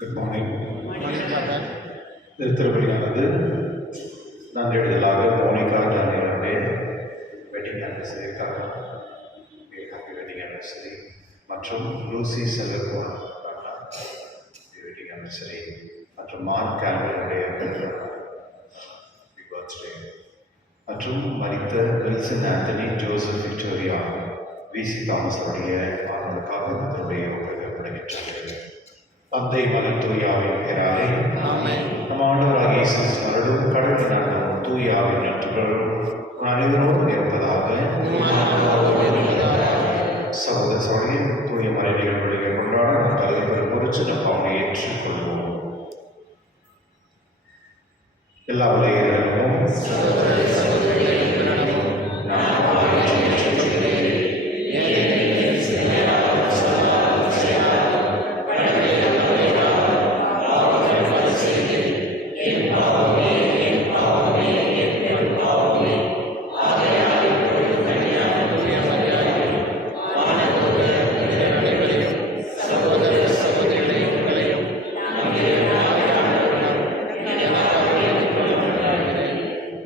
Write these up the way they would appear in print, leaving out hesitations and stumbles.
Good morning. திருப்பலியானது நன்றிடுதலாக Monica டேனியலுடைய வெட்டிங் ஆனிவர்சரிக்காக ஹாப்பி வெட்டிங் ஆனிவர்சரி மற்றும் லூசி செல்வகுமார் வெட்டிங் ஆனிவர்சரி மற்றும் மார்க் கேம்பலுடைய பர்த்டே மற்றும் மரித்த Wilson Antony Joseph Victoria V C Thomas அவருடைய ஆனந்தக்காக அதனுடைய ஒப்புக்கப்படுகின்றது. தந்தை மகன் தூயாவின் பெயராலே நம் ஆண்டவராகிய இயேசு கிறிஸ்துவின் கடவுளின் அன்பும் தூயாவின் நட்புகளும் அனைவரோடும் இருப்பதாக. சகோதர சகோதரின் தூய மறைநிலை வழியை கொண்டாட நம் தலைவர் குறித்து நம் அவனை ஏற்றுக்கொள்வோம். எல்லா விலையிலும்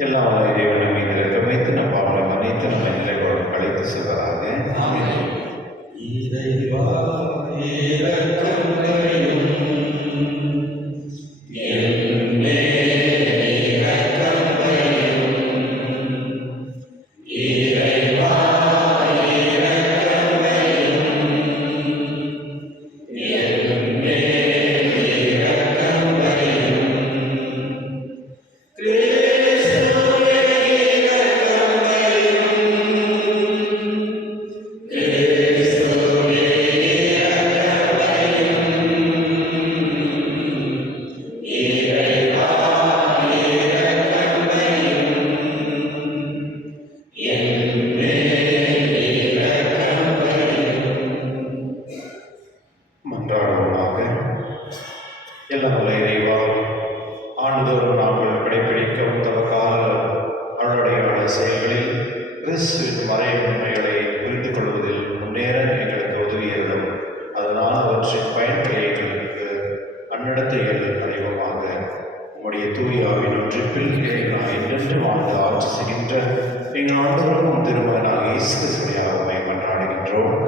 எல்லா இறைவனும் மீது வைத்து நம் பாவங்களை மன்னித்து நம்ம நிலையோடு அழைத்து செல்வதாக. எல்லாம் வல்ல இறைவா, ஆண்டுதோறும் நாங்கள் கடைபிடிக்கும் தமக்கால அருளுடையாள செயல்களில் கிறிஸ்துவின் மறை உண்மைகளை புரிந்து கொள்வதில் முன்னேற எங்களுக்கு உதவியதும், அதனால் அவற்றின் பயன்களை எங்களுக்கு அந்நடத்தை அடைவோமாக. உம்முடைய தூய ஆவின் ஒன்றிப்பில் என்றென்று வாழ்ந்து ஆட்சி செய்கின்ற எங்கள் ஆண்டவரும் திருமகனாக இயேசு கிறிஸ்துவினை மன்றாடுகின்றோம்.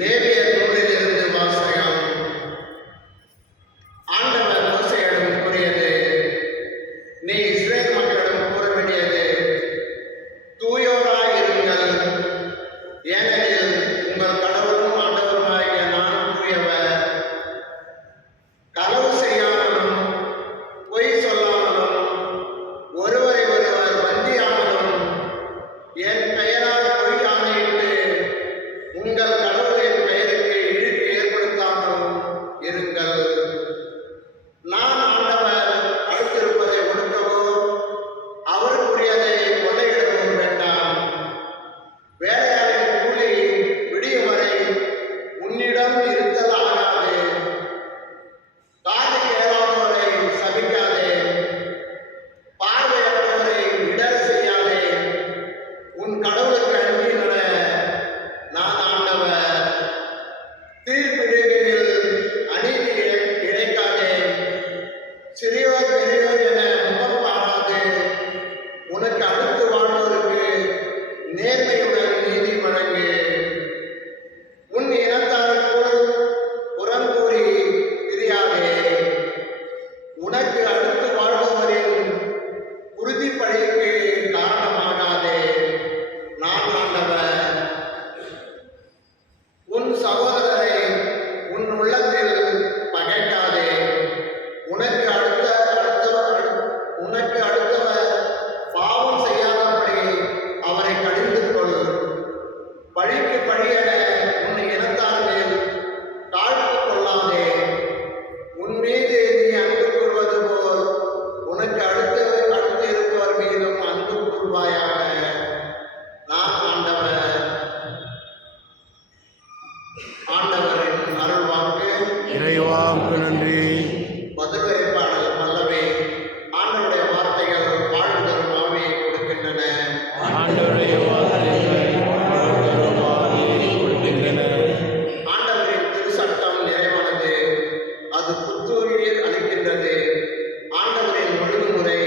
லேவியர் நூலிலிருந்து வாசகம். ஆண்டவர் மோசேயிடம் கூறியது, நீ இஸ்ரவேல் மக்களிடம் கூற வேண்டியது, தூயோராயிருங்கள், ஏனெனில் உங்கள் கடவுளும் ஆண்டவருமாகிய நான் தூயவர். களவு செய்யாமலும் பொய் சொல்லாமலும் ஒருவரை ஒருவர் வஞ்சியாமலும் என் பெயரால் பொய் ஆணையிட்டு உங்கள் கடவுளின் பெயரை உமக்கு நன்றி. பதிலுரைப்பாளர் பல்லவி. ஆண்டவருடைய வார்த்தைகள் வாழ்வு தரும் ஆவியை கொடுக்கின்றன. ஆண்டவருடைய வார்த்தைகள் வாழ்வு தரும் ஆவியை கொடுக்கின்றன. ஆண்டவரின் திருச்சட்டம் நிறைவானது, அது புத்துயிர் அளிக்கின்றது. ஆண்டவரின் ஒழுங்குமுறை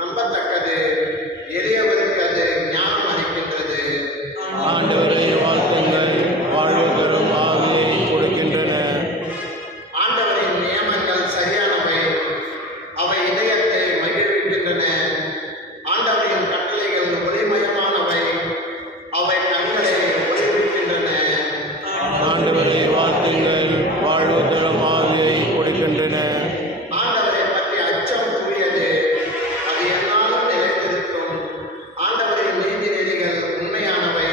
நம்பத்தக்கது, எளியவருக்கு அது ஞானம் அளிக்கின்றது. ஆண்டவருடைய வார்த்தைகள் வாழ்வு தரும் ஆவியை கொடுக்கின்றன. ஆண்டவரின் நியமங்கள் சரியானவை, அவை இதயத்தை மகிழ்விக்கின்றன. ஆண்டவரின் கட்டளைகள் ஒளிமயமானவை, அவை கண்களை ஒளிவிக்கின்றன. ஆண்டவருடைய வார்த்தைகள் வாழ்வு தரும் ஆவியை கொடுக்கின்றன. ஆண்டவரை பற்றி அச்சம் தூயது, அது எந்நாளும் நிலைத்திருக்கும். ஆண்டவரின் நீதி நெறிகள் உண்மையானவை,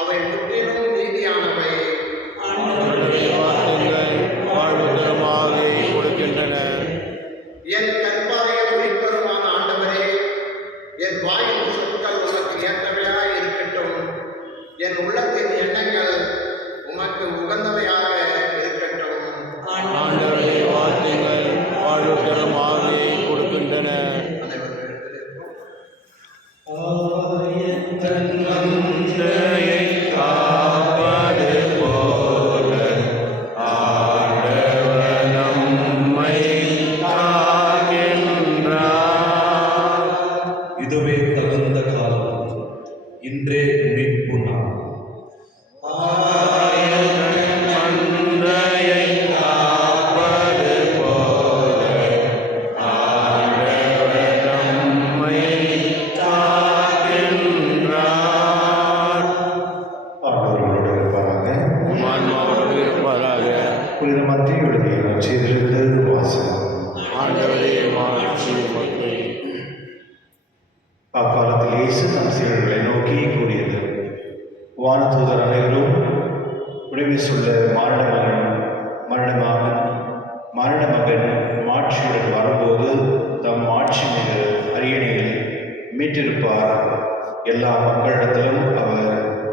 அவை முற்றிலும் நீதியானவை. ஆண்டவருடைய வார்த்தைகள் வாழ்வு தரும் ஆவியை கொடுக்கின்றன. என் கற்பாறையில் உயிர்ப்பருமான ஆண்டவரே, என் வாயின் சொற்கள் உமக்கு ஏற்றவையாய் இருக்கட்டும். என் உள்ளத்தின் எண்ணங்கள் உமக்கு உகந்தவையாக இருக்கட்டும். ஆண்டவருடைய வார்த்தைகள் வாழ்வு தரும் ஆவியை கொடுக்கின்றன. அனைவரும் எழுந்திருப்போம். தன்மந்தையை காப்பது போல ஆண்டவர் நம்மை காக்கின்றார். இதுவே தகுந்த காலம், இன்றே மீட்பு நாள். தன்மந்தையை காப்பது போல ஆண்டவர் நம்மை காக்கின்றார். ஆண்டவர்களோடு இருப்பாராக. ஆன்மாவோடு இருப்பாராக. புனித மத்திய எழுதிய நற்செய்தியிலிருந்து வாசகம். ஆண்டவரே மாட்சி உமக்கு. அக்காலத்தில் இயேசு தம் சீடர்களை நோக்கி கூறியது: வானதூதர் அனைவரும் உடமை சொல்ல மரணமகன் மாட்சியுடன் வரும்போது தம் ஆட்சி மிகு அரியணையில் மீட்டிருப்பார். எல்லா மக்களிடத்திலும் அவர்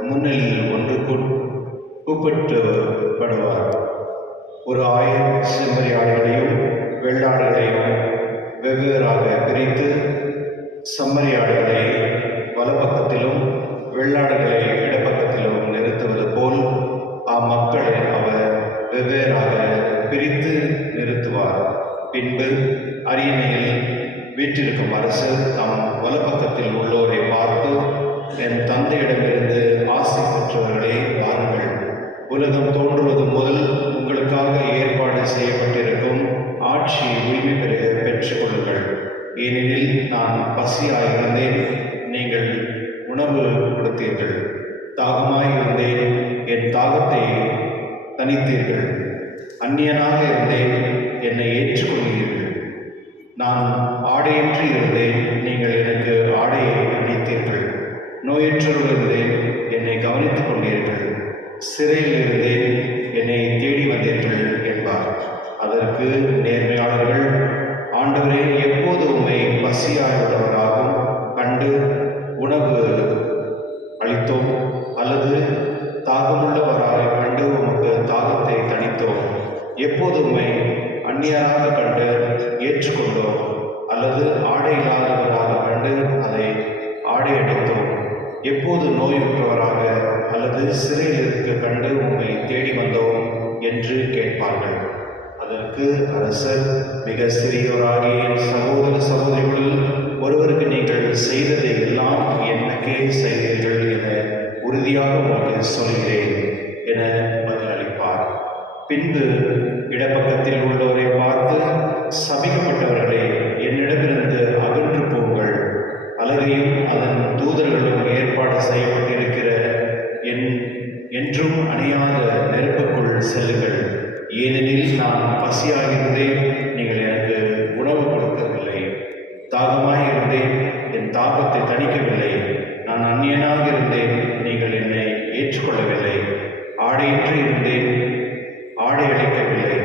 முன்னிலையில் ஒன்று கூப்பிட்டுப்படுவார். ஒரு 1000 செம்மறியாடுகளையும் வெள்ளாடுகளையும் வெவ்வேறாக பிரித்து, செம்மறியாடுகளை வலப்பக்கத்திலும் வெள்ளாடுகளை இடப்பக்கத்திலும் நிறுத்துவது போல் அம்மக்களை அவர் வெவ்வேறாக பிரித்து நிறுத்துவார். பின்பு அரியணையில் வீற்றிருக்கும் அரசர் தம் வலப்பக்கத்தில் உள்ளோரை பார்த்து, என் தந்தையிடமிருந்து ஆசை பெற்றவர்களே, வாருங்கள். உலகம் தோன்றுவது முதல் உங்களுக்காக ஏற்பாடு செய்யப்பட்டிருக்கும் ஆட்சி உரிமை பெற்றுக் கொள்ளுங்கள். ஏனெனில் நான் பசியாயிருந்தேன், நீங்கள் உணவு கொடுத்தீர்கள். தாகமாயிருந்தேன், என் தாகத்தை தணித்தீர்கள். அந்நியனாக இருந்தேன், என்னை ஏற்றுக்கொள்கிறீர்கள். நான் ஆடையின்றி இருந்தேன், நீங்கள் எனக்கு ஆடையை அணித்தீர்கள். நோயற்றோடு இருந்தேன், என்னை கவனித்துக் கொண்டீர்கள். சிறையில் இருந்தேன், என்னை தேடி வந்தீர்கள் என்பார். அதற்கு நேர்மையாளர்கள், ஆண்டவரே, எப்போது உம்மை பசியாயுள்ளவராகவும் கண்டு உணவு அளித்தோம், அல்லது தாகமுள்ளவராக கண்டு உமக்கு தாகத்தை தணித்தோம்? எப்போது உம்மை அந்நியராக கண்டு ஏற்றுக்கொண்டோம், அல்லது ஆடை இல்லாதவராக கண்டு அதை ஆடையடித்தோம்? எப்போது நோயுற்றவராக அல்லது சிறையில் இருக்க கண்டு உம்மை தேடி வந்தோம் என்று கேட்பார்கள். அதற்கு அரசர், மிக சிறியோராகிய என் சகோதர சகோதரிகளில் ஒருவருக்கு நீங்கள் செய்ததை எல்லாம் எனக்கே செய்தீர்கள் என உறுதியாக உங்களுக்கு சொல்கிறேன் என பதிலளிப்பார். பின்பு இடப்பக்கத்தில் உள்ளோரை பார்த்து, சபிக்கப்பட்டவர்களே, என்னிடமிருந்து அகன்று போங்கள். அலகையும் அதன் தூதர்களும் ஏற்பாடு செய்யப்பட்டிருக்கிற என்றும் அணையாத நெருப்புக்குள் செல்லுங்கள். ஏனெனில் நான் பசியாகிருந்தேன், நீங்கள் எனக்கு உணவு கொடுக்கவில்லை. தாகமாயிருந்தேன், என் தாகத்தை தணிக்கவில்லை. நான் அந்நியனாக இருந்தேன், நீங்கள் என்னை ஏற்றுக்கொள்ளவில்லை. ஆடையின்றி இருந்தேன், ஆடை அளிக்கவில்லை.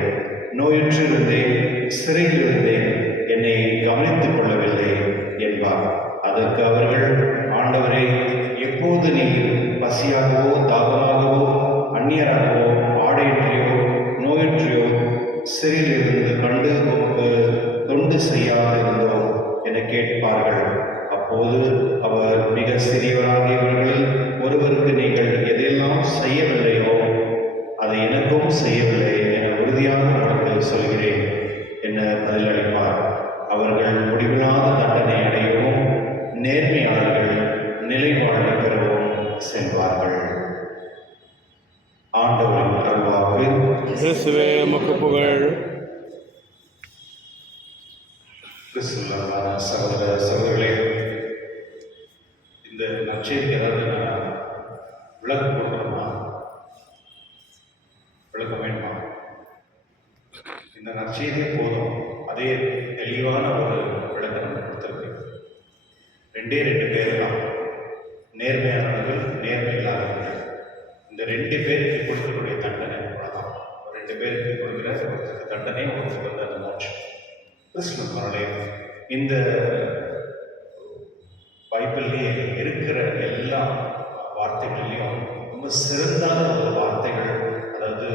நோயுற்று இருந்தேன், சிறையில் இருந்தேன், என்னை கவனித்துக் கொள்ளவில்லை என்பார். அதற்கு அவர்கள், ஆண்டவரே, எப்போது நீர் பசியாகவோ தாகமாகவோ அந்நியராகவோ ஆடையின்றியோ நோயுற்றியோ சிறையிலிருந்து கண்டு உமக்கு தொண்டு செய்யாதிருந்தோம் என கேட்பார்கள். அப்போது அவர், மிக சிறியவராகியவர்களில் ஒருவருக்கு நீங்கள் எதையெல்லாம் செய்யவில்லையோ அதை எனக்கும் செய்யவில்லை என உறுதியாக உங்களுக்கு சொல்கிறேன் என பதிலளிப்பார். அவர்கள் முடிவில்லாத தண்டனை அடையவும் நேர்மையாளர்கள் நிலை வாழ்வு பெறவும் செல்வார்கள். ஆண்டவரின் அருள்வாக்கு. கிறிஸ்துவே உமக்கு புகழ். கிறிஸ்துவிலான சகோதர சகோதரிகளே, இந்த நற்செய்தி ஏதாவது நான் விளக்கம் கொடுக்கணுமா? விளக்கம் வேணுமா? இந்த நற்செய்தியே போதும். அதே தெளிவான ஒரு விளக்கம் நம்ம கொடுத்துருக்கு. ரெண்டே பேர் தான், நேர்மையானவர்கள், நேர்மை இல்லாதவர்கள். இந்த 2 பேருக்கு கொடுக்கக்கூடிய தண்டனை அவ்வளோதான். 2 பேருக்கு கொடுக்குற ஒருத்தருக்கு தண்டனை, ஒருத்தருக்கு வந்து அந்த மோட்சம். கிறிஸ்துவனுடைய இந்த பைபிள்லேயே இருக்கிற எல்லா வார்த்தைகள்லையும் ரொம்ப சிறந்தான ஒரு வார்த்தைகள், அதாவது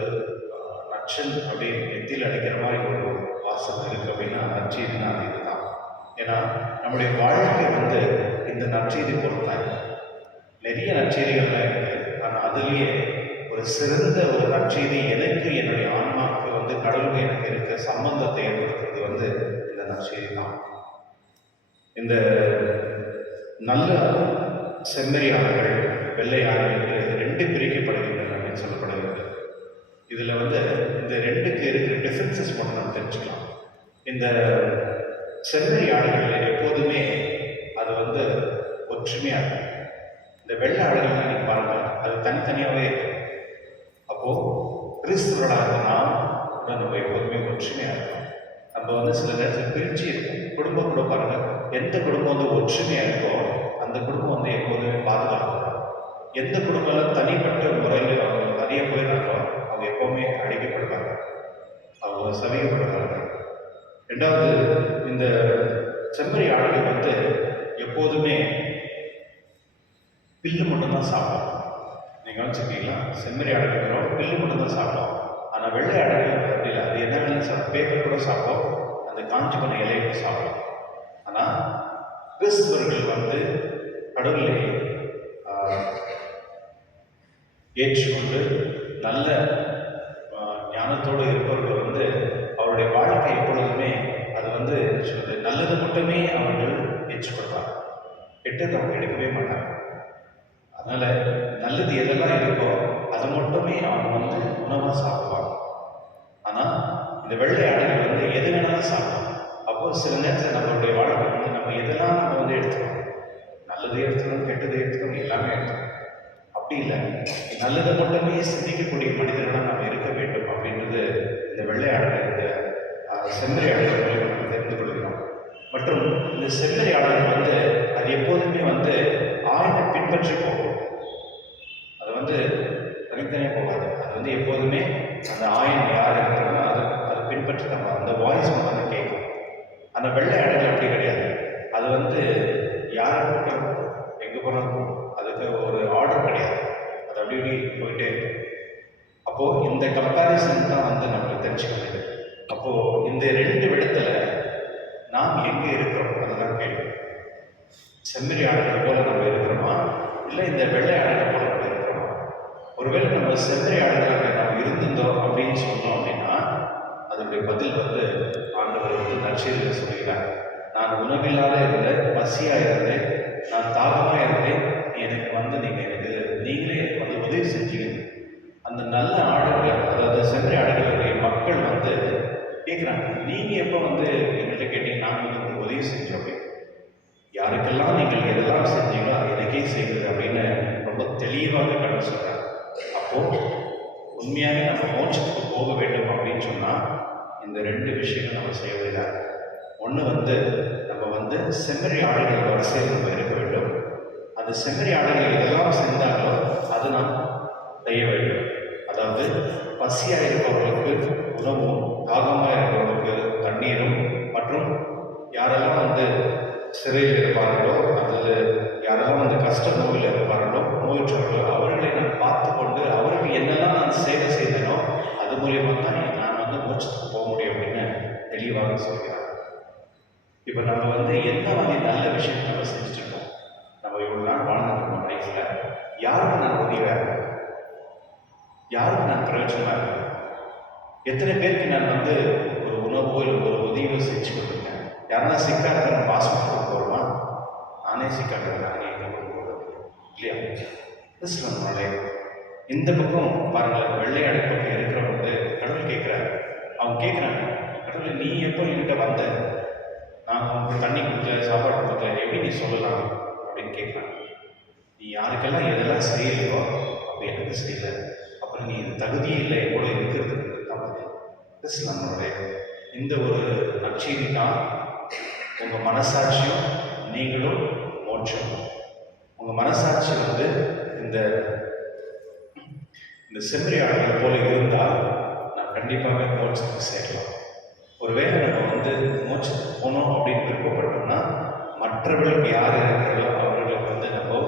நச்சல் அப்படி நெத்தியில் அடிக்கிற மாதிரி ஒரு வாசகம் இருக்கு அப்படின்னா நற்செய்தினா அது இதுதான். ஏன்னா நம்முடைய வாழ்க்கை வந்து இந்த நற்செய்தி பொறுத்தாங்க. நிறைய நற்செய்திகள்லாம் இருக்கு, ஆனால் அதுலேயே ஒரு சிறந்த ஒரு நற்செய்தி, எனக்கு என்னுடைய ஆன்மாவுக்கு வந்து கடவுளுக்கு எனக்கு இருக்க சம்பந்தத்தை ஏற்படுத்துறது வந்து இந்த நற்செய்தி தான். இந்த நல்ல செம்மறியாளர்கள், வெள்ளையாளர்களுக்கு 2 பிரிக்கப்படுகின்றன அப்படின்னு சொல்லப்படுகிறது. இதில் வந்து இந்த 2க்கு இருக்கிற டிஃப்ரென்சஸ் மட்டும் நம்ம தெரிஞ்சுக்கலாம். இந்த செம்மறியாளர்கள் எப்போதுமே அது வந்து ஒற்றுமையாக இருக்கும். இந்த வெள்ளை ஆடுகள்லாம் நீங்கள் பாருங்கள், அது தனித்தனியாகவே இருக்கும். அப்போது கிறிஸ்துவர்களாக நாம் நம்ம எப்போதுமே ஒற்றுமையாக இருக்கும். நம்ம வந்து சில நேரத்தில் பிரிஞ்சு இருக்கும். குடும்பம் கூட பாருங்கள், எந்த குடும்பம் வந்து ஒற்றுமையாக இருக்கோ அந்த குடும்பம் வந்து எப்போதுமே பாதுகாக்கப்படும். எந்த குடும்பம்லாம் தனிப்பட்ட முறையில் அவங்க தனியாக போயிடுறாங்களோ அவங்க எப்போவுமே அழிக்கப்படுவாங்க, அவங்க சவிக்கப்படுவாங்க. 2வது, இந்த செம்மறி ஆடுகள் வந்து எப்போதுமே பில்லு மட்டும்தான் சாப்பிடும். நீங்கள் வச்சுருக்கீங்களா? செம்மறி ஆடுகள் பில்லு மட்டும்தான் சாப்பிடும். ஆனால் வெள்ளை ஆடுகள் அப்படி இல்லை, அது என்ன வேணும் சாப்பிடும், பேப்பர் கூட சாப்பிடும், அந்த காஞ்சி பண்ண இலையை கூட சாப்பிடும். ஆனால் கிறிஸ்துவர்கள் வந்து கடவுளை ஏற்றுக்கொண்டு நல்ல ஞானத்தோடு இருப்பவர்கள் வந்து அவருடைய வாழ்க்கை எப்பொழுதுமே அது வந்து சொல்றது நல்லது மட்டுமே அவர்கள் ஏற்றுக்கொள்வாங்க, கெட்டது அவங்க எடுக்கவே மாட்டாங்க. அதனால நல்லது எதெல்லாம் இருக்கோ அதை மட்டுமே அவங்க வந்து உணவாக சாப்பிடுவாங்க. ஆனால் இந்த வெள்ளை ஆடுகள் வந்து எது வேணாலும் சாப்பிடும். அப்போ சில நேரத்தில் நம்மளுடைய வாழ்க்கை வந்து நம்ம எதெல்லாம் நம்ம வந்து எடுத்துக்கணும், நல்லது எடுத்துக்கணும், கெட்டது எடுத்துக்கணும், எல்லாமே எடுத்துக்கணும். அப்படி இல்லை, நல்லதை மட்டுமே சிந்திக்கக்கூடிய மனிதர்களாக நாம் இருக்க வேண்டும் அப்படின்றது இந்த வெள்ளை ஆடுகள், இந்த செம்மறி ஆடுகளை நம்ம தெரிந்து கொள்கிறோம். மற்றும் இந்த செம்மறி ஆடுகள் வந்து அது எப்போதுமே வந்து ஆயனை பின்பற்றி போகும். அது வந்து தனித்தனியாக போகாது. அது வந்து எப்போதுமே அந்த ஆயன் யார் இருக்கிறாங்களோ அதை பின்பற்றி நம்ம அந்த வாய்ஸ் வந்து கேட்கும். அந்த வெள்ளை ஆடுகள் அப்படி கிடையாது. அது வந்து யாரை கூட்டம் எங்கே போனாலும் அதுக்கு ஒரு ஆர்டர் கிடையாது, அது அப்படி இப்படி போயிட்டே இருக்கும். அப்போது இந்த கம்பேரிசன் தான் வந்து நம்மளுக்கு தெரிஞ்சுக்க வேண்டியது. அப்போது இந்த 2 விடத்தில் நாம் எங்கே இருக்கிறோம் அதுதான் கேள்வி. செம்மறி ஆடுகள் போல நம்ம இருக்கிறோமா, இல்லை இந்த வெள்ளை ஆடுகள் போல நம்ம இருக்கிறோமா? ஒருவேளை நம்ம செம்மறி ஆடுகளாக நம்ம இருந்திருந்தோம் அப்படின்னு சொன்னோம் அப்படின்னா அதனுடைய பதில் வந்து ஆண்டவர் வந்து நற்செய்தியில் சொல்கிறார். நான் உணவில்லாத இருந்தேன், பசியாக இருந்தேன், நான் தாகமாக இருந்தேன், எனக்கு வந்து நீங்களே எனக்கு வந்து உதவி செஞ்சீங்க. அந்த நல்ல ஆடுகள், அதாவது செம்மறி ஆடுகளுடைய மக்கள் வந்து கேட்குறாங்க, நீங்கள் எப்போ வந்து எங்கள்கிட்ட கேட்டீங்க, நாங்கள் வந்து உதவி செஞ்சோம் அப்படின்னு. யாருக்கெல்லாம் நீங்கள் எதெல்லாம் செஞ்சீங்களோ அது எனக்கே செய்வது அப்படின்னு ரொம்ப தெளிவாக கடவுள் சொல்கிறாங்க. அப்போது உண்மையாகவே நம்ம மோட்சத்துக்கு போக வேண்டும் அப்படின்னு சொன்னால் இந்த 2 விஷயங்கள் நம்ம செய்வதில்லை. ஒன்று வந்து நம்ம வந்து செம்மறி ஆடுகள் வரிசையில் நம்ம இருக்க வேண்டும். அந்த செம்மறி ஆடுகள் எதெல்லாம் செஞ்சாங்களோ அது நாம் செய்ய வேண்டும். அதாவது பசியாக இருப்பவர்களுக்கு உணவும், தாகமாக இருப்பவர்களுக்கு தண்ணீரும், மற்றும் யாரெல்லாம் வந்து சிறையில் இருப்பார்களோ அதில் யாரெல்லாம் வந்து கஷ்ட நோயில் இருப்பார்களோ, நோயுற்றவர்களோ, அவர்களை நான் பார்த்து கொண்டு அவருக்கு என்னெல்லாம் நான் சேவை செய்தனோ அது மூலியமாக தான் நான் வந்து மோட்சத்துக்கு போக முடியும் அப்படின்னு தெளிவாக சொல்கிறார். இப்போ நம்ம வந்து என்ன மாதிரி நல்ல விஷயம் நம்ம செஞ்சுட்டு இருக்கோம்? நம்ம இவ்வளோ நாள் வாழ்ந்துருக்கோம் லைஃப்பில். யாருக்கு நான் உதவியாக இருக்கேன்? யாருக்கு நான் பிரயோஜனமாக இருக்கேன்? எத்தனை பேருக்கு நான் வந்து ஒரு உணவோ இல்லை ஒரு உதவியோ செஞ்சு கொடுத்துருக்கேன்? யாருன்னா சிக்கா இருக்கிற பாஸ்போர்ட் போகிறோமா? நானே சிக்கா இருக்கிறேன், நானே எங்கே போகிறது இல்லையா? நம்மளே இந்த பக்கம் பாருங்கள், வெள்ளையாடு பக்கம் இருக்கிறவங்க கடவுள் கேட்குறாரு. அவங்க கேட்குறாங்க, கடவுள் நீ எப்போ என்கிட்ட வந்த? நான் உங்களுக்கு தண்ணி கொடுக்கல, சாப்பாடு கொடுக்கல, எப்படி நீ சொல்லலாம் அப்படின்னு கேட்குறாங்க. நீ யாருக்கெல்லாம் எதெல்லாம் செய்யலையோ அப்போ எனக்கு செய்யலை, அப்புறம் நீ இது தகுதியே இல்லை கூட இருக்கிறதுக்கு தான் பதில். நம்மளுடைய இந்த ஒரு நற்செய்தி தான் உங்கள் மனசாட்சியும் நீங்களும் மோட்சம். உங்கள் மனசாட்சி வந்து இந்த செம்மறி ஆடுகள் போல இருந்தால் நான் கண்டிப்பாகவே மோட்சத்துக்கு சேர்க்கலாம். ஒருவேளை நம்ம வந்து மோட்சத்துக்கு போனோம் அப்படின்னு விருப்பப்பட்டோம்னா மற்றவர்களுக்கு யார் இருக்கிறார்களோ அவர்களுக்கு வந்து நம்ம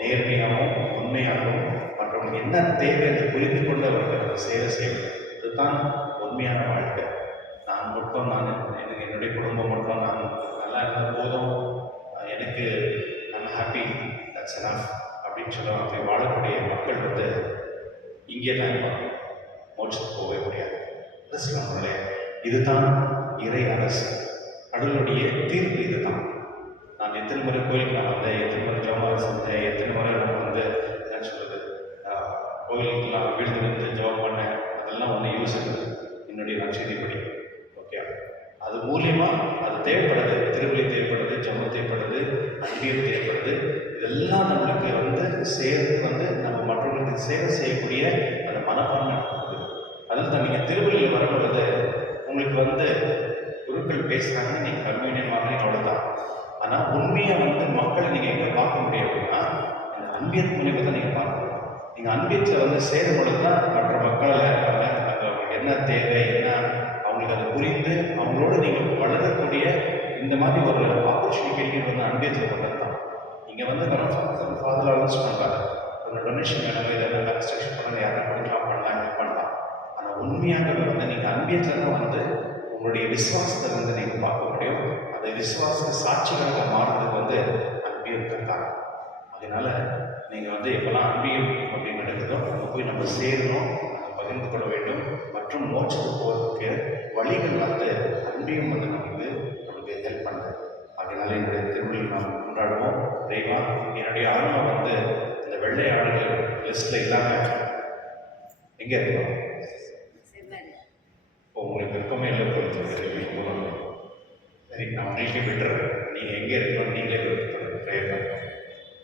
நேர்மையாகவும் உண்மையாகவும் மற்றும் என்ன தேவை என்று புரிந்து கொண்டு அவர்களுக்கு நம்ம சேவை செய்யணும். இதுதான் உண்மையான வாழ்க்கை. நான் மட்டும் எனக்கு என்னுடைய குடும்பம் மட்டும் நான் நல்லா இருந்த போதும் எனக்கு நான் ஹாப்பி, தட்ஸ் எனஃப் அப்படின்னு சொல்லுவாங்க. அப்படி வாழக்கூடிய மக்கள் வந்து இங்கே தான் இருப்பாங்க, மோட்சத்துக்கு போகவே முடியாது. நம்மளுடைய இதுதான் இறை அரசு, கடவுளுடைய தீர்ப்பு இதுதான். நான் எத்தனை முறை கோயிலுக்கு நான் வந்தேன், எத்தனை முறை ஜபம் செஞ்சேன், எத்தனை முறை நம்ம வந்து என்ன சொல்கிறது கோயிலுக்கெல்லாம் விழுந்து ஜபம் பண்ணேன், அதெல்லாம் ஒன்று யூஸ் இருக்குது என்னுடைய நற்செய்திப்படி. ஓகே, அது மூலியமாக அது தேவைப்படுது, திருப்பலி தேவைப்படுது, ஜபம் தேவைப்படுது, அன்பியம் தேவைப்படுது. இதெல்லாம் நம்மளுக்கு வந்து சேர்த்து வந்து நம்ம மற்றவர்களுக்கு சேவை செய்யக்கூடிய அந்த மனப்பான்மை இருக்குது. அதில் தான் நீங்கள் திருப்பலியில் வரும்பொழுது உங்களுக்கு வந்து குருக்கள் பேசுகிறாங்கன்னு நீங்கள் கம்யூனியன் வாங்கினீங்க, அவ்வளோதான். ஆனால் உண்மையாக வந்து மக்களை நீங்கள் எங்கே பார்க்க முடியும் அப்படின்னா அந்த அன்பியத்து மூலியமாக தான் நீங்கள் பார்க்கணும். நீங்கள் அன்பியத்தில் வந்து சேரும் பொழுது தான் மற்ற மக்களை அவங்களுக்கு என்ன தேவை, என்ன அவங்களுக்கு அதை புரிந்து அவங்களோட நீங்கள் வளரக்கூடிய இந்த மாதிரி ஒரு ஆப்பர்ச்சுனிட்டி வந்து அன்பியத்தில் கொண்டது தான். நீங்கள் வந்து ஃபாதர் அலௌன்ஸ் பண்ணுறாங்க, ஒரு டொனேஷன் வேணும், இதை கன்ஸ்ட்ரக்ஷன் பண்ணணும், யாரும் பண்ணலாம், ஹெல்ப் பண்ணலாம். ஆனால் உண்மையாக வந்து நீங்கள் அன்பியத்தில் தான் வந்து உங்களுடைய விசுவாசத்தை வந்து நீங்கள் பார்க்க முடியும். அந்த விசுவாச சாட்சிகளாக மாறுறதுக்கு வந்து அன்பியம் இருக்காங்க. அதனால நீங்கள் வந்து எப்போல்லாம் அன்பியம் அப்படின்னு நடக்குதோ அங்கே போய் நம்ம சேரணும், நம்ம பகிர்ந்து கொள்ள வேண்டும். மற்றும் மோட்சத்துக்கு போகிறதுக்கு வழிகள் வந்து அன்பியம் வந்து நமக்கு ஹெல்ப் பண்ணுது. அதனால என்னுடைய திருவிழா நாம் கொண்டாடுவோம். தெய்வா, என்னுடைய ஆன்மா வந்து இந்த வெள்ளை ஆடுகள் லிஸ்ட்டில் இல்லாமல் எங்கே இருக்கணும்? உங்களுக்கு விருப்பமே இல்லை போகணும். சரி, நான் உங்களுக்கே விட்டுறேன். நீங்கள் எங்கே இருக்கணும் நீங்களே விருப்பப்படுங்க. பிரயத்தனம்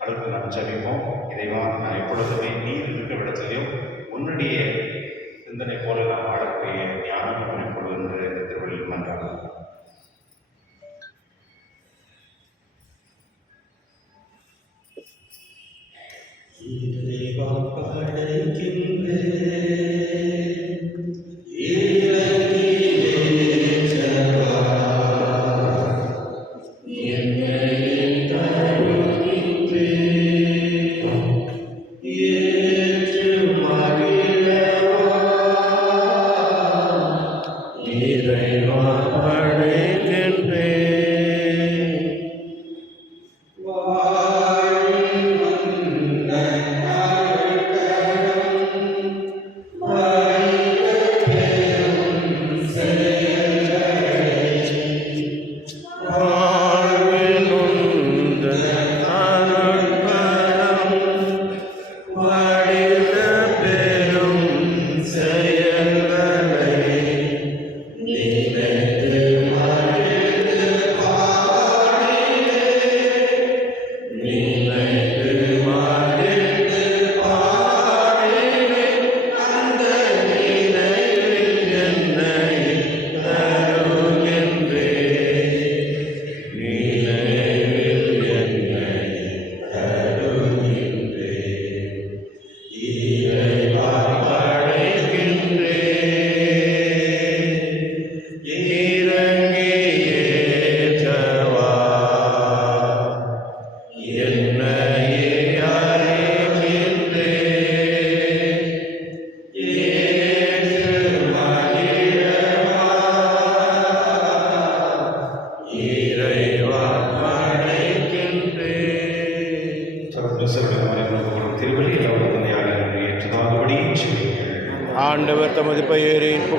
அடுத்து நாம் ஜெபிப்போம். இறைவா, நான் எப்பொழுதுமே நீர் இருக்கிற இடத்துலையும் உன்னுடைய சிந்தனை போல நாம் வாழக்கூடிய ஞானம் எப்பொழுது என்று இந்த திருவள்ளுவர் மன்றாடும்.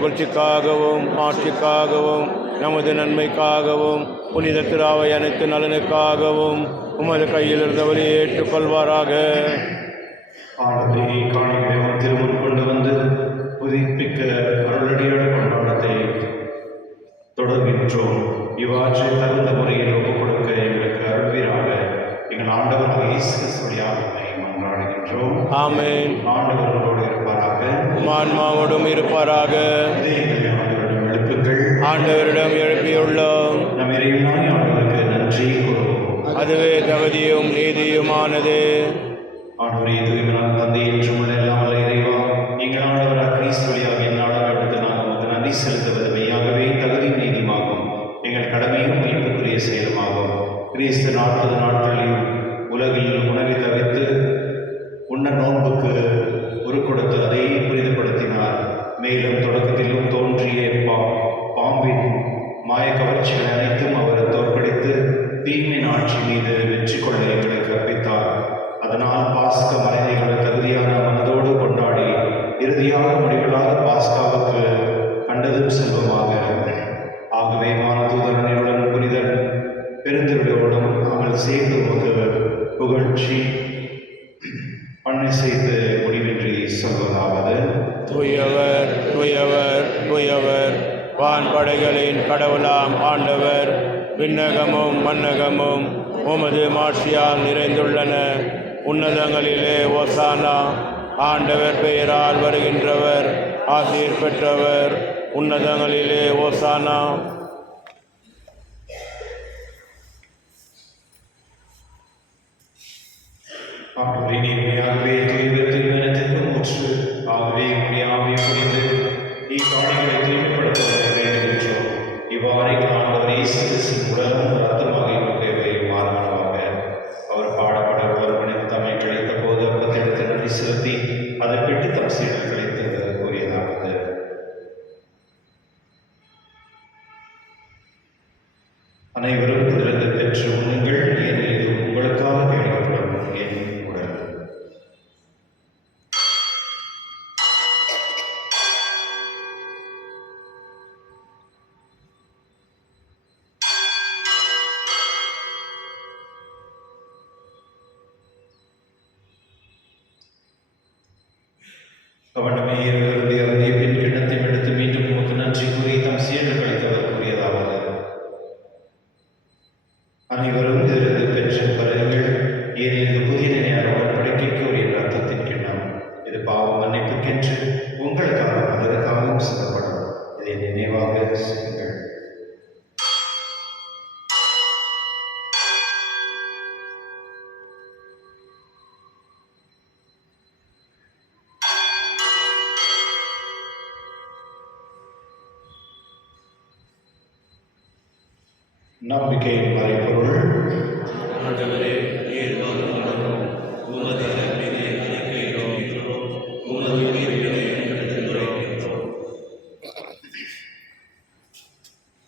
புகழ்ச்சிக்காகவும் ஆட்சிக்காகவும் நமது நன்மைக்காகவும் புனித திராவை அனைத்து நலனுக்காகவும் உமது கையில் இருந்தவரை ஏற்றுக்கொள்வாராக. ஆண்டவரே, காணிகளை உம் திருமுன் கொண்டு வந்து புதுப்பிக்க அருளடியார் கொண்டாட்டத்தை தொடர்கின்றோம். இவ்வாற்றை தகுந்த முறையில் ஒப்புக் கொடுக்க எங்களுக்கு அருள்வீராக. எங்கள் ஆண்டவராக இயேசு கிறிஸ்து வழியாக உம்மை மன்றாடுகின்றோம். ஆமென். ஆண்டவரோடு இருப்பாராக. உம் ஆன்மாவோடும் இருப்பாராக. இதயங்களை ஆண்டவரிடம் எழுப்புங்கள். ஆண்டவரிடம் எழுப்பியுள்ளோம். நம் இறைவனாய் ஆண்டவருக்கு நன்றி கூறுவோம். அதுவே தகுதியும் நீதியுமானது. ஆண்டவரே, தூய்மையான தந்தை என்றும் உள்ள எல்லாம் வல்ல இறைவா, எங்கள் ஆண்டவராக கிறிஸ்து வழியாக எந்நாளும் எடுத்து நாங்கள் உமக்கு நன்றி செலுத்துவது மெய்யாகவே தகுதியும் நீதியுமாகும், எங்கள் கடமையும் மீட்புக்குரிய செயலுமாகும். கிறிஸ்து 40 நாட்களில் உலகில் உணவை தவிர்த்து உண்ண நோன்புக்கு உருக்கொடுத்து அதை புரிதப்படுத்தினார். மேலும் தொடக்கத்திலும் தோன்றிய பாம்பின் மாய கவர்ச்சிகள் அனைத்தும் அவர் தோற்கடித்து தீமின் ஆட்சி மீது வெற்றி கொள்ள எங்களுக்கு கற்பித்தார். அதனால் பாஸ்க மறைகளை தகுதியான மனதோடு கொண்டாடி இறுதியாக முடிவில்லாத பாஸ்காவுக்கு கண்டதும் செல்வமாக. ஆகவே வானதூதரனுடன் புனிதன் பெருந்திருளோடும் நாங்கள் சேர்ந்து உமக்கு புகழ்ச்சி பண்ணை செய்து முடிவின்றி சொல்வதாவது: தூயவர் தூயவர் தூயவர், வான் படைகளின் கடவுளாம் ஆண்டவர். விண்ணகமும் மன்னகமும் உமது மாட்சியால் நிறைந்துள்ளன. உன்னதங்களிலே ஓசானா. ஆண்டவர் பெயரால் வருகின்றவர் ஆசீர் பெற்றவர். உன்னதங்களிலே ஓசானா. ஆகவே நீர்மையாகவே தூய்வர் திருமணத்திற்கு மூச்சு. ஆகவே உடைய ஆவியை புரிந்து இக்காணிகளை தூய்மைப்படுத்த வேண்டுகின்றோம். இவ்வாறு ஆண்டவர் இயேசு கிறிஸ்துவின் உடலும் ரத்தமாக எங்களுக்கு மாறுவதாக. அவர் பாடப்பட ஒருவனின் தம்மை கிடைத்த போது அப்பத்தை நன்றி செலுத்தி அதை பெற்று தம் சீடர் கிடைத்து கூறியதாவது: அனைவரும் இதிலிருந்து பெற்று உண்ணுங்கள், ஏனெனில் இது உங்களுக்காக கிடைக்கப்படும் என் உடல். அவனமே இருந்து அருந்திய பின் கிண்ணத்தை எடுத்து மீண்டும் உமக்கு நன்றி கூறி தம் சீடர் கிடைத்தவர் கூறியதாவது: அனைவரும் இதிலிருந்து பெற்று பருங்கள், ஏனெனில் இது புதிய நிலையான உடன்படிக்கைக்கு ஒரு ரத்தத்தின் கிண்ணம். இது பாவ மன்னிப்புக்கென்று உங்களுக்காக பலருக்காகவும் சிந்தப்படும். இதை நினைவாக செய்யுங்கள். நம்பிக்கையின் மறைபொருள்: ஆண்டவரே, நீர் வருகிறோம். உமது அன்பினை அறிக்கையிடுகிறோம். உமது உயிர்ப்பினை எடுத்துரைக்கின்றோம்.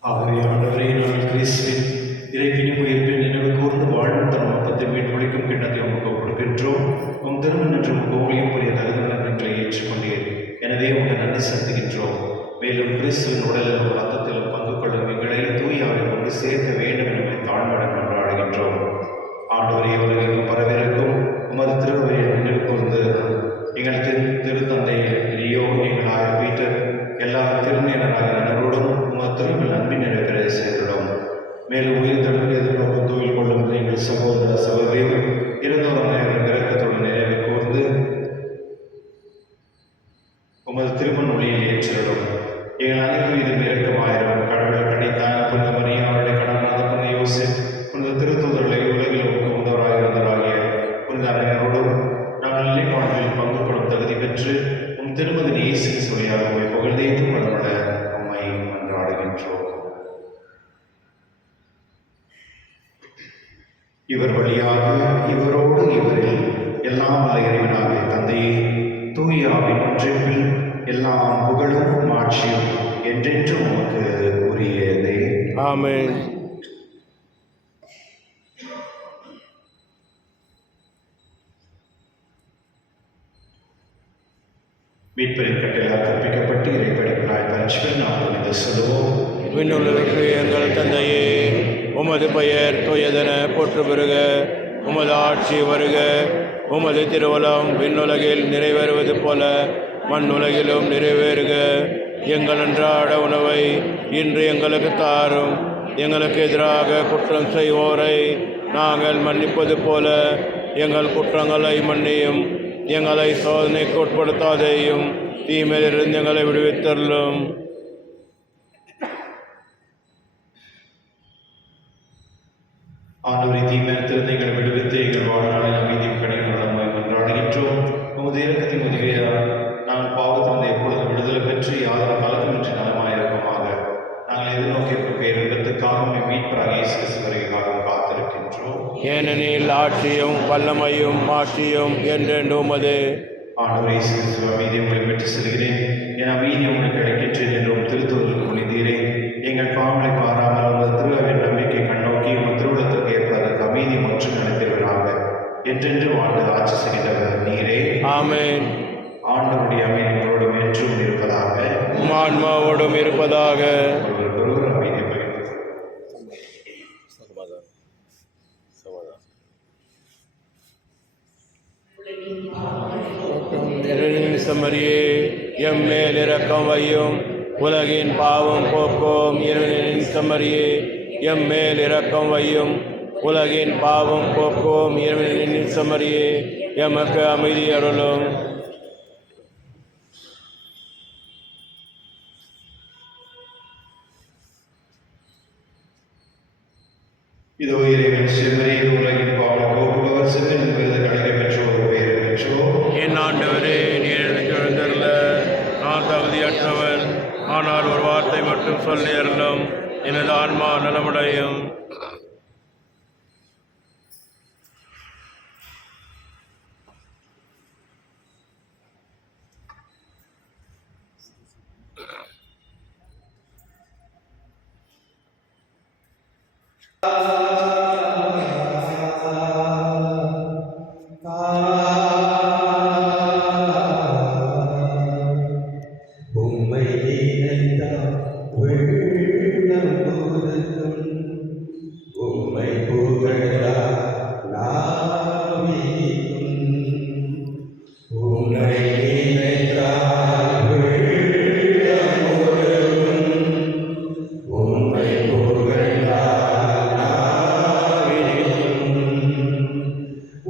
ஆகவே ஆண்டவரே, நாங்கள் கிறிஸ்துவின் இறைப்பினும் உயிர்ப்பின் நினைவு கூர்ந்து வாழும் தரும் அப்பத்தை மீட்பளிக்கும் கிண்ணத்தை உமக்கு கொடுக்கின்றோம். உம் திருமணம் என்று உமக்கு ஊழியம் புரிய தகுந்த நன்மைகளை ஏற்றுக்கொண்டீர். எனவே உமக்கு நன்றி செலுத்துகின்றோம். மேலும் கிறிஸ்துவின் உடலிலும் ரத்தத்திலும் பங்கு கொள்ளும் எங்களை தூயாவை கொண்டு சேர்க்க வேண்டும் என தாழ்மையுடன் கொண்டாடுகின்றோம். ஆண்டவரே, உலகிற்கு பரவிருக்கும் உமது திருவையை நினைவு கூர்ந்து எங்கள் திருத்தந்தை லியோ, எங்கள் ஆயர் பீட்டர், எல்லா திருநீரராகிய அனைவரோடும் உமது திருவில் அன்பின் நிறைவேற சேர்க்கிறோம். மேலும் உயிர் தடுப்பு எதிர்நோக்கும் தூயில் கொள்ளும் எங்கள் சகோதர சகோதரிகள் இருந்தோரும் இறக்கத்துடன் நிறைவு கூர்ந்து உமது திருமண ஒளியில் ஏற்றிடும். எங்கள் அனைத்து மீதும் இறக்கமாயிரம். கடவுள் கண்டித்தான புனித மரியா, அவருடைய கடவுளான புனித யோசேப், புனித திருத்தூதர்களை உலகில் உகந்தவராக இருந்தவராகிய புனித அனைவரோடும் நாங்கள் நிலைப்பாடுகளில் பங்கு கொள்ளும் தகுதி பெற்று உம் திருமகன் இயேசு கிறிஸ்து வழியாக உம்மை புகழ்ந்தேத்தும் வளர்வட உம்மை மன்றாடுகின்றோம். இவர் வழியாக இவரோடு இவரில் எல்லாம் வல்ல இறைவனாகிய தந்தையே, தூய ஆவியின் ஒன்றிப்பில் எல்லா புகழும் மாட்சியும் என்றென்றும் உமக்கு உரியதே. ஆமென். மீட்பரின் கட்டளையால் கற்பிக்கப்பட்டு இறைப்படைப்பினாய் ராஜ்யத்தை சொல்லுவோம். விண்ணுலகிற்கு எங்கள் தந்தையே, உமது பெயர் தூயதென போற்று பெறுக. உமது ஆட்சி வருக. உமது திருவுளம் விண்ணுலகில் நிறைவேறுவது போல மண்ணுலகிலும் நிறைவேறுக. எங்கள் அன்றாட உணவை இன்று எங்களுக்கு தாரும். எங்களுக்கு எதிராக குற்றம் செய்வோரை நாங்கள் மன்னிப்பது போல எங்கள் குற்றங்களை மன்னியும். எங்களை சோதனைக்கு உட்படுத்தாதேயும், தீமையிலிருந்து எங்களை விடுவித்தருளும். ஆண்டவரை தீமையிலிருந்து எங்களை விடுவித்து எங்கள் வாழ்நாளில் அமைதியும் கடினங்களும் மன்றாடுகின்றோம். உமது இரக்கத்தின் உதவியால் நாங்கள் பாவத்திலிருந்து எப்பொழுதும் விடுதலை பெற்று யாதொரு கலக்கமின்றி நலமாயிருப்போமாக. நாங்கள் எதிர்நோக்கியிருக்கும் பேரின்பத்துக்காகவும் மீட்பராக இயேசு கிறிஸ்து வருகைக்காகவும் காத்திருக்கின்றோம். ஏனெனில் ஆட்சியும் வல்லமையும் மாட்சியும் என்றென்று உமது. ஆண்டவரை இயேசு கிறிஸ்துவ அமைதி உங்களை பெற்று செல்கிறேன். என் அமைதி உங்களுக்கு கிடைக்கின்றேன் என்றும் திருத்துவதற்கு முனைந்தீரே. எங்கள் பாவங்களை பாராமல் உங்கள் திருவின் நம்பிக்கை கண்ணோக்கி உங்கள் திருவிழத்திற்கு ஏற்ப அதற்கு அமைதி மற்றும் நடத்திருவதாக. என்றென்று வாழ்ந்து ஆட்சி செய்கின்றவர் நீரே. ஆமென். ஆண்டவருடைய அமைதி உங்களோடும் என்றும் இருப்பதாக. உம் ஆன்மாவோடும் இருப்பதாக. ஒருவர் அமைதி பகிர்ந்து சமரியே, எம் மேல் இரக்கம் வையும். உலகின் பாவம் போக்கும் இறைவனின் சமரியே, எம் மேல் இரக்கம் வையும். உலகின் பாவம் போக்கும் இறைவனின் சமரியே, எமக்கு அமைதி அருளும். இதோ இறைவன் செம்மறியே, உலகின் பாவம் போக்குபவர், செம்மின் விருது கடலை பெற்றோர் பெயர் பெற்றோர். என் ஆண்டவரே, நீர் எனக்கு எழுந்தருள நான் தகுதியற்றவன். ஆனால் ஒரு வார்த்தை மட்டும் சொல்லி அருளும், எனது ஆன்மா நலமடையும். உம்மை நினைத்தால் உள்ளம் பூரிக்கும். உம்மை புகழால் நாவிக்கும். உம்மை நினைத்தால் உள்ளம் பூரிக்கும். உம்மை புகழால் நாவிக்கும்.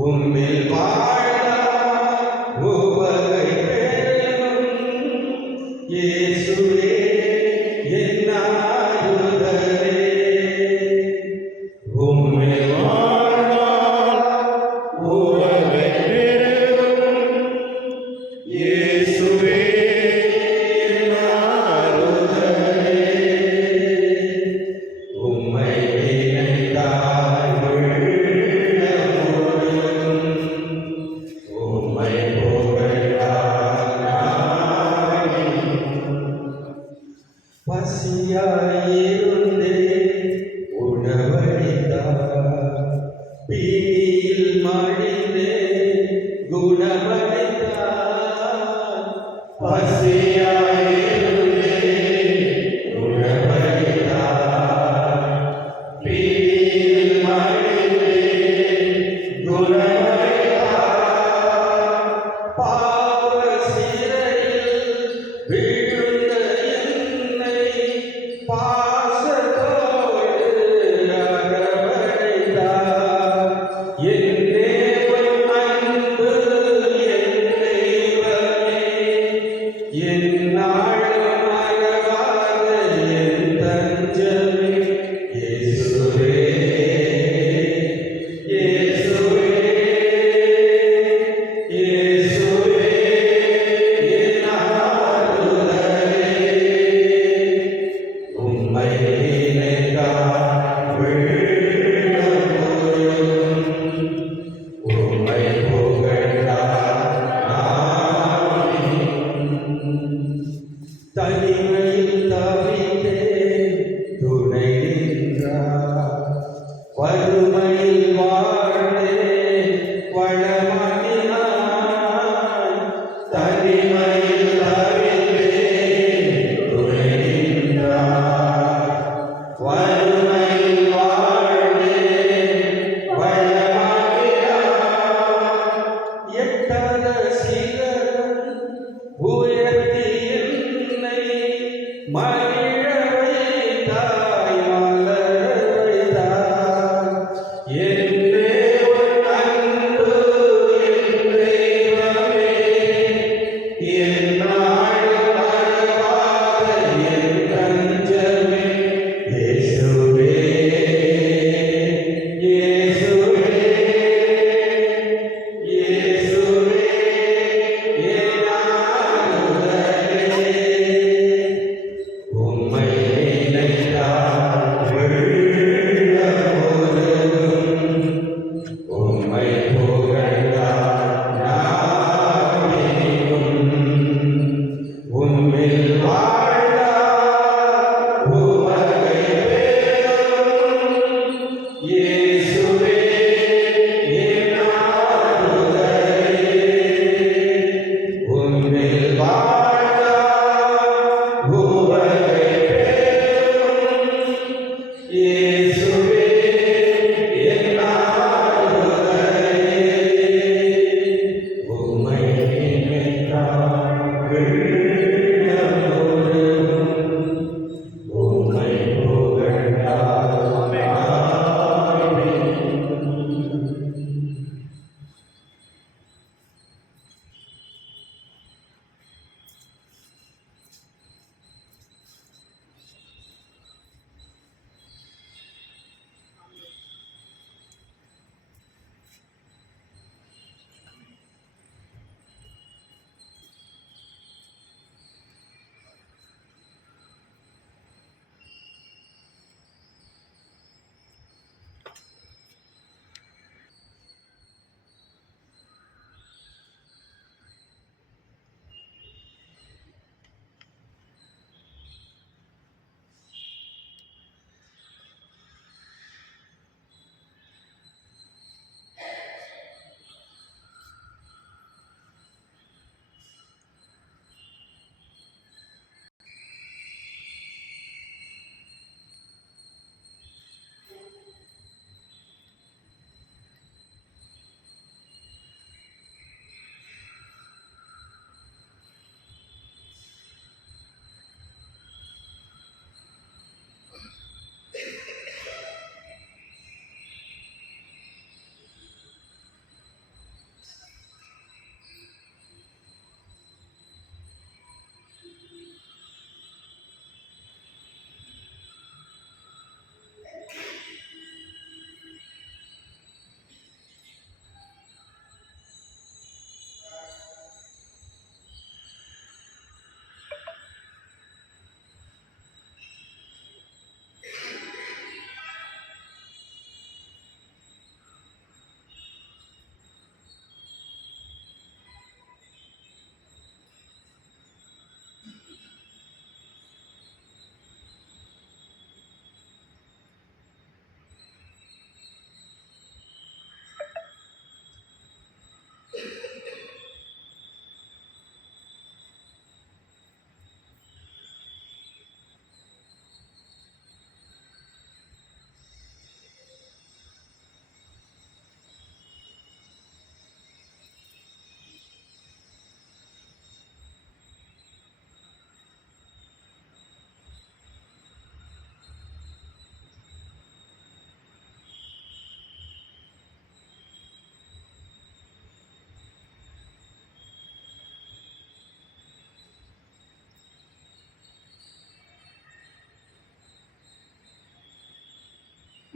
உம்மில் வாழ்ந்தால் உவகை பெறும். இயேசுவே என் ஆறுதலே. உம்மில் வாழ்ந்தால் உவகை பெறும். இயேசுவே என் ஆறுதலே. உம்மை நினைத்தால் உள்ளம் உருகும். உம்மை புகழால் நாவிக்கும். பசியாயிருந்தே உணவளித்தார். பிணியில் மடிந்தே குணமளித்தார். பசியாயிருந்தே உணவளித்தார். பிணியில் மடிந்தே குணமளித்தார். பாவ சிறையில் விழுந்த என்னை பாசத்தோடு அரவணைத்தார். என் தேவன் அன்பு, என் தெய்வமே, என்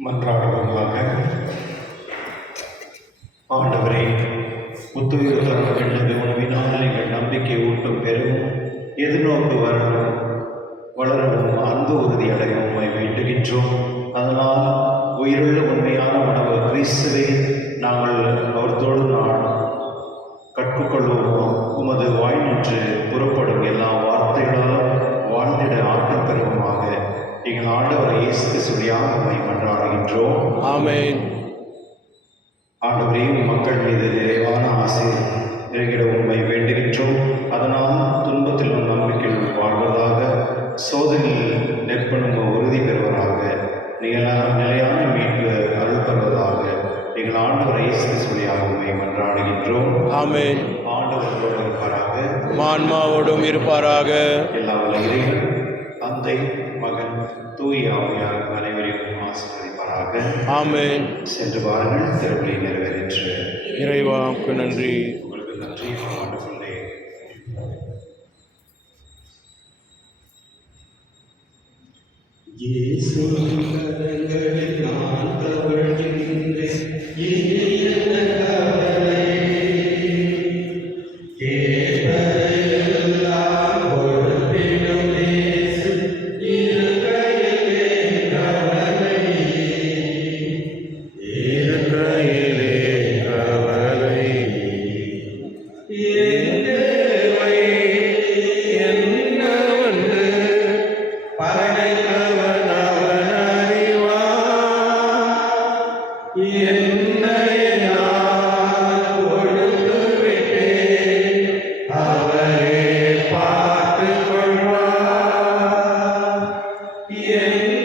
மன்றாடுவதாக. ஆண்டவரே, புத்துயிர் தரும் வெள்ளது உணவினால் எங்கள் நம்பிக்கை ஊட்டும் பெறவும் எதிர்நோக்கு வளரவும் அன்பு உறுதி அடையவும் வேண்டுகின்றோம். அதனால் உயிருள்ள உண்மையான உணவு கிறிஸ்துவை நாங்கள் அவர்தோடு கற்றுக்கொள்வோம். உமது வாய் நின்று புறப்படும் எல்லா வார்த்தைகளாலும் வாழ்ந்திட ஆற்றல் பெறுவோமாக. எங்கள் ஆண்டவர் இயேசு கிறிஸ்துவியாக உம்மை மன்றாடுகின்றோம். ஆமென். ஆண்டவரே, மக்கள் மீது நிறைவான ஆசை நிறைகிட உண்மை வேண்டுகின்றோம். அதனால் துன்பத்திலும் நம்பிக்கையில் வாழ்வதாக, சோதனையில் நெற்பணும் உறுதி பெறுவதாக, நிலையான மீட்பு அருள் பெறுவதாக. எங்கள் ஆண்டவர் இயேசு கிறிஸ்துவியாக உம்மை மன்றாடுகின்றோம். ஆமென். ஆண்டவரோடு இருப்பாராக, ஆன்மாவோடும் இருப்பாராக. எல்லா வல்ல இறைவன் தந்தை, மகன், தூய ஆவியார் அனைவரையும் ஆசீர்வதிப்பாராக. ஆமென். சென்று வாருங்கள், திருப்பலி நிறைவேறிற்று. இறைவாவுக்கு நன்றி. உங்களுக்கு நன்றி ஆண்டவரே. இயேசுவின் கரங்களில் நான் தவழ்கின்றேன். இனிய கவலை கேட்பதெல்லாம் கொடுத்திடும் இயேசு இருக்கையிலே கவலை. இருக்கையிலே கவலை. என் தேவை என்னவென்று படைத்தவன் அவன் அறிவான். என்னை நான் கொடுத்து விட்டேன், அவரே பார்த்துக் கொள்வார். என்